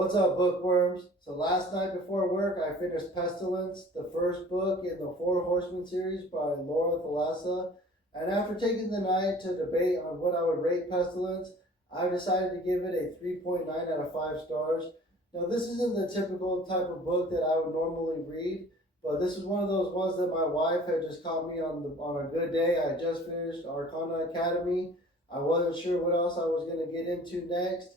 What's up, bookworms? So last night before work, I finished Pestilence, the first book in the Four Horsemen series by Laura Thalassa. And after taking the night to debate on what I would rate Pestilence, I decided to give it a 3.9 out of 5 stars. Now, this isn't the typical type of book that I would normally read, but this is one of those ones that my wife had just caught me on a good day. I just finished Arcana Academy. I wasn't sure what else I was going to get into next.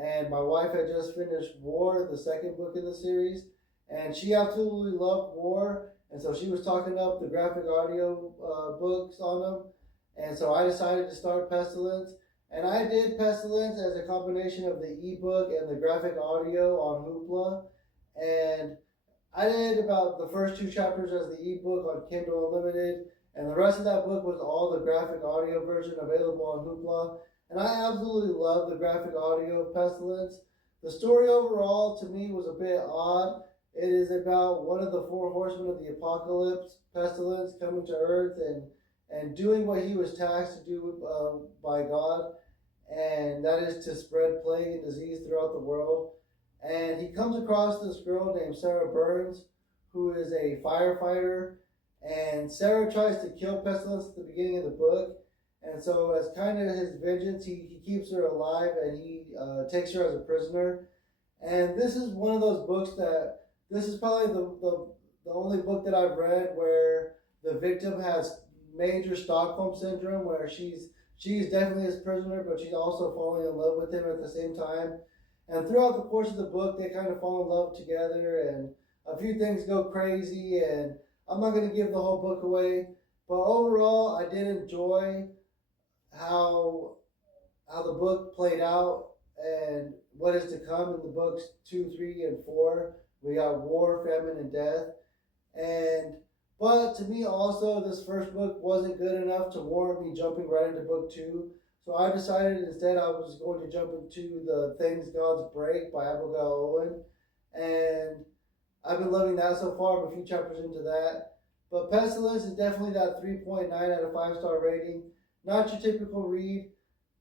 And my wife had just finished War, the second book in the series, and she absolutely loved War, and so she was talking up the graphic audio books on them, and so I decided to start Pestilence, and I did Pestilence as a combination of the ebook and the graphic audio on Hoopla, and I did about the first 2 chapters as the ebook on Kindle Unlimited, and the rest of that book was all the graphic audio version available on Hoopla. And I absolutely love the graphic audio of Pestilence. The story overall, to me, was a bit odd. It is about one of the 4 horsemen of the apocalypse, Pestilence, coming to Earth and doing what he was tasked to do by God, and that is to spread plague and disease throughout the world. And he comes across this girl named Sarah Burns, who is a firefighter, and Sarah tries to kill Pestilence at the beginning of the book. And so as kind of his vengeance, he keeps her alive and he takes her as a prisoner. And this is one of those books that, this is probably the only book that I've read where the victim has major Stockholm syndrome, where she's definitely his prisoner, but she's also falling in love with him at the same time. And throughout the course of the book, they kind of fall in love together, and a few things go crazy, and I'm not going to give the whole book away. But overall, I did enjoy how the book played out and what is to come in the books 2, 3, and 4. We got war, famine, and death. But to me also, this first book wasn't good enough to warrant me jumping right into book 2. So I decided instead I was going to jump into the Things Gods Break by Abigail Owen. And I've been loving that so far. I'm a few chapters into that. But Pestilence is definitely that 3.9 out of 5 star rating. Not your typical read.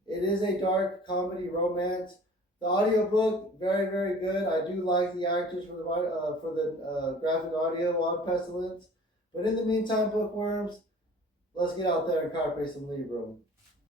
It is a dark comedy romance. The audiobook, very, very good. I do like the actors for the graphic audio on Pestilence. But in the meantime, bookworms, let's get out there and carpe some Librum.